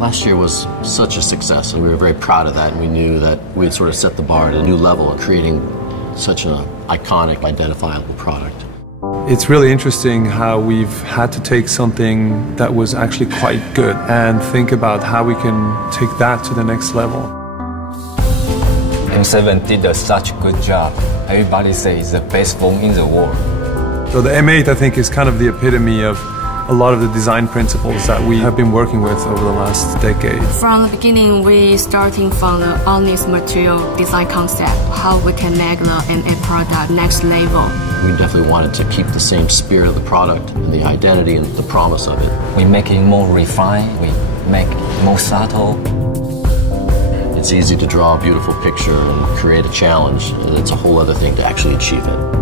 Last year was such a success, and we were very proud of that, and we knew that we had sort of set the bar at a new level of creating such an iconic, identifiable product. It's really interesting how we've had to take something that was actually quite good and think about how we can take that to the next level. M7 did such a good job. Everybody says it's the best phone in the world. So the M8, I think, is kind of the epitome of a lot of the design principles that we have been working with over the last decade. From the beginning, we starting from the honest material design concept, how we can make the M8 product next level. We definitely wanted to keep the same spirit of the product and the identity and the promise of it. We make it more refined, we make it more subtle. It's easy to draw a beautiful picture and create a challenge, and it's a whole other thing to actually achieve it.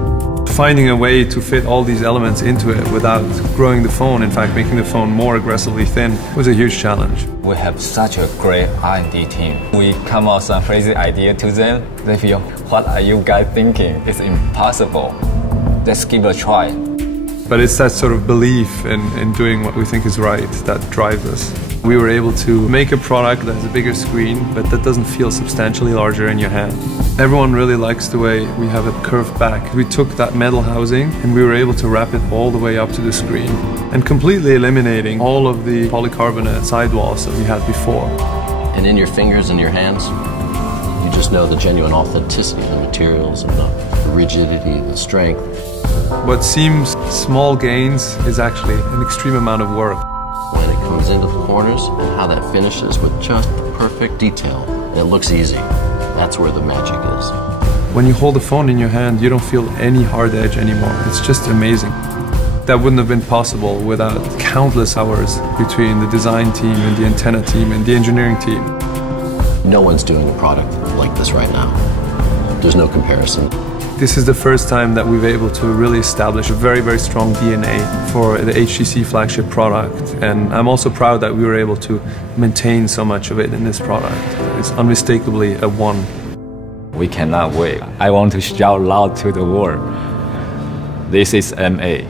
Finding a way to fit all these elements into it without growing the phone, in fact making the phone more aggressively thin, was a huge challenge. We have such a great R&D team. We come out some crazy idea to them. They feel, what are you guys thinking? It's impossible. Let's give it a try. But it's that sort of belief in doing what we think is right that drives us. We were able to make a product that has a bigger screen, but that doesn't feel substantially larger in your hand. Everyone really likes the way we have it curved back. We took that metal housing and we were able to wrap it all the way up to the screen and completely eliminating all of the polycarbonate sidewalls that we had before. And in your fingers and your hands, you just know the genuine authenticity of the materials and the rigidity, the strength. What seems small gains is actually an extreme amount of work. When it comes into the corners and how that finishes with just perfect detail, and it looks easy, that's where the magic is. When you hold the phone in your hand, you don't feel any hard edge anymore. It's just amazing. That wouldn't have been possible without countless hours between the design team and the antenna team and the engineering team. No one's doing a product like this right now. There's no comparison. This is the first time that we've been able to really establish a very, very strong DNA for the HTC flagship product. And I'm also proud that we were able to maintain so much of it in this product. It's unmistakably a one. We cannot wait. I want to shout loud to the world. This is M8.